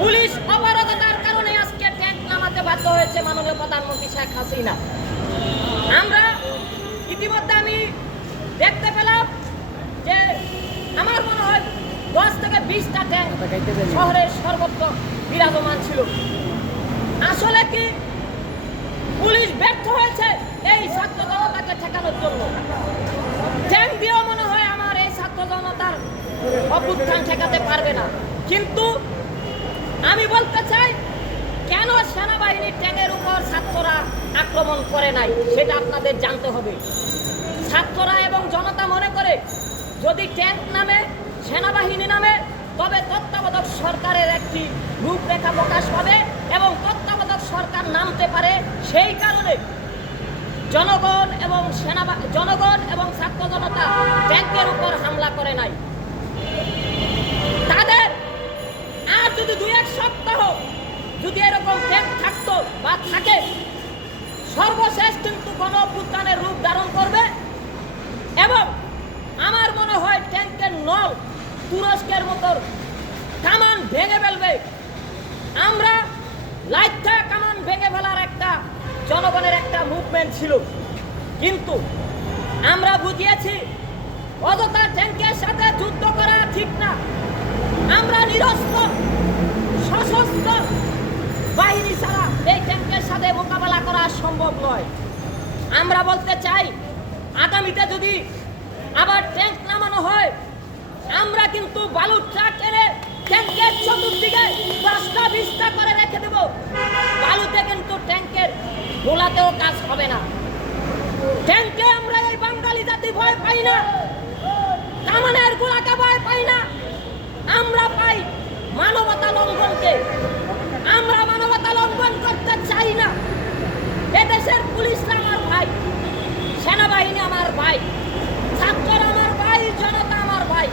Police অপারগতার কারণে আজকে tank নামাতে বাধ্য হয়েছে মাননীয় প্রধানমন্ত্রী শেখ হাসিনা। আমরা ইতিমধ্যে আমি দেখতে পেলাম যে আমার মনে হয় 10 থেকে 20টা ট্যাঙ্ক শহরের সর্বত্র বিরাজমান ছিল। আসলে কি পুলিশ ব্যর্থ হয়েছে এই ছাত্র জনতাকে ঠেকানোর জন্য? ট্যাঙ্ক দিয়েও মনে হয় আমার এই ছাত্র জনতার অভ্যুত্থান ঠেকাতে পারবে না। কিন্তু আমি বলতে চাই, কেন সেনাবাহিনীর ট্যাঙ্কের উপর ছাত্ররা আক্রমণ করে নাই সেটা আপনাদের জানতে হবে। ছাত্ররা এবং জনতা মনে করে যদি ট্যাঙ্ক নামে, সেনাবাহিনী নামে, তবে তত্ত্বাবধায়ক সরকারের একটি রূপরেখা প্রকাশ পাবে এবং তত্ত্বাবধায়ক সরকার নামতে পারে। সেই কারণে জনগণ এবং ছাত্র জনতা ট্যাঙ্কের উপর হামলা করে নাই। তাদের আর যদি 2-1 সপ্তাহ যদি এরকম ট্যাঙ্ক থাকতো বা থাকে, সর্বশেষ কিন্তু গণ অভ্যুত্থানের রূপ ধারণ করবে এবং আমার মনে হয় ট্যাঙ্কের নল তুরস্কের মতো কামান ভেঙে ফেলবে। আমরা লাইটটা কামান ভেঙে ফেলার একটা জনগণের একটা মুভমেন্ট ছিল, কিন্তু আমরা বুঝিয়েছি অযথা ট্যাঙ্কের সাথে যুদ্ধ করা ঠিক না। আমরা নিরস্ত্র সশস্ত্র বাহিনী ছাড়া এই ট্যাঙ্কের সাথে মোকাবেলা করা সম্ভব নয়। আমরা বলতে চাই, আগামীতে যদি আবার ট্যাঙ্ক নামানো হয়, আমরা কিন্তু বালুর ট্রাক এনে ট্যাঙ্কের চতুর্দিকে 10টা-20টা করে রেখে দেব। বালুতে কিন্তু ট্যাঙ্কের গোলাতেও কাজ হবে না। ট্যাঙ্কে আমরা এই বাঙালি জাতি ভয় পাই না, কামানের গোলাকে ভয় পাই না। আমরা পাই মানবতা লঙ্ঘনকে। আমরা মানবতা লঙ্ঘন করতে চাই না। এদেশের পুলিশরা আমার ভাই, সেনাবাহিনী আমার ভাই, ছাত্ররা আমার ভাই, জনতা আমার ভাই।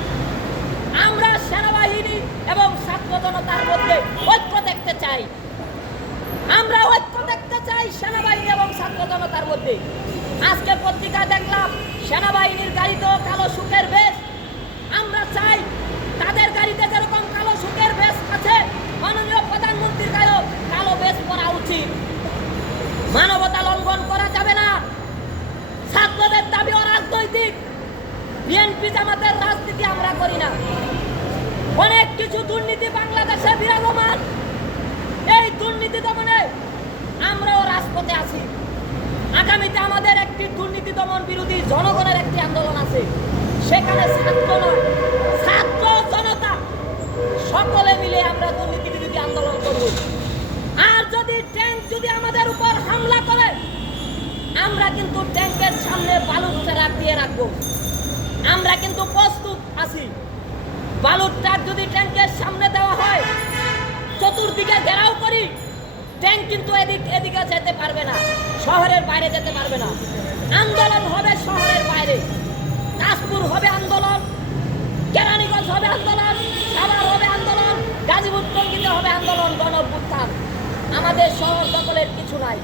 আমরা সেনাবাহিনী এবং ছাত্র জনতার মধ্যে ঐক্য দেখতে চাই। আমরা ঐক্য দেখতে চাই সেনাবাহিনী এবং ছাত্র জনতার মধ্যে। আজকে পত্রিকা দেখলাম সেনাবাহিনীর গাড়িতেও কালো সুখের বেশ। আমরা চাই তাদের গাড়িতে যেরকম কালো সুখের বেশ আছে, মাননীয় প্রধানমন্ত্রীর গায়েও কালো বেশ পরা উচিত। মানবতা লঙ্ঘন করা যাবে না। ছাত্রদের দাবি অরাজনৈতিক। বিএনপি জামাতের রাজনীতি আমরা করি না। অনেক কিছু দুর্নীতি বাংলাদেশে বিরাজমান। এই দুর্নীতি দমনে আমরাও রাজপথে আছি। আগামীতে আমাদের একটি দুর্নীতি দমন বিরোধী জনগণের একটি আন্দোলন আছে। সেখানে ছাত্র জনতা সকলে মিলে আমরা দুর্নীতি বিরোধী আন্দোলন করব। আর যদি ট্যাঙ্ক যদি আমাদের উপর হামলা করে, আমরা কিন্তু ট্যাঙ্কের সামনে বালুর ট্রাক দিয়ে রাখবো। আমরা কিন্তু প্রস্তুত আছি। বালুর ট্রাক যদি ট্যাঙ্কের সামনে দেওয়া হয়, চতুর্দিকে ঘেরাও করি, ট্যাঙ্ক কিন্তু এদিকে যেতে পারবে না, শহরের বাইরে যেতে পারবে না। আন্দোলন হবে শহরের বাইরে। কাশপুর হবে আন্দোলন, কেরানীগঞ্জ হবে আন্দোলন, সাভার হবে আন্দোলন, গাজীপুর টঙ্গীতে হবে আন্দোলন, গণ অভ্যুত্থান। আমাদের শহর দখলের কিছু নাই।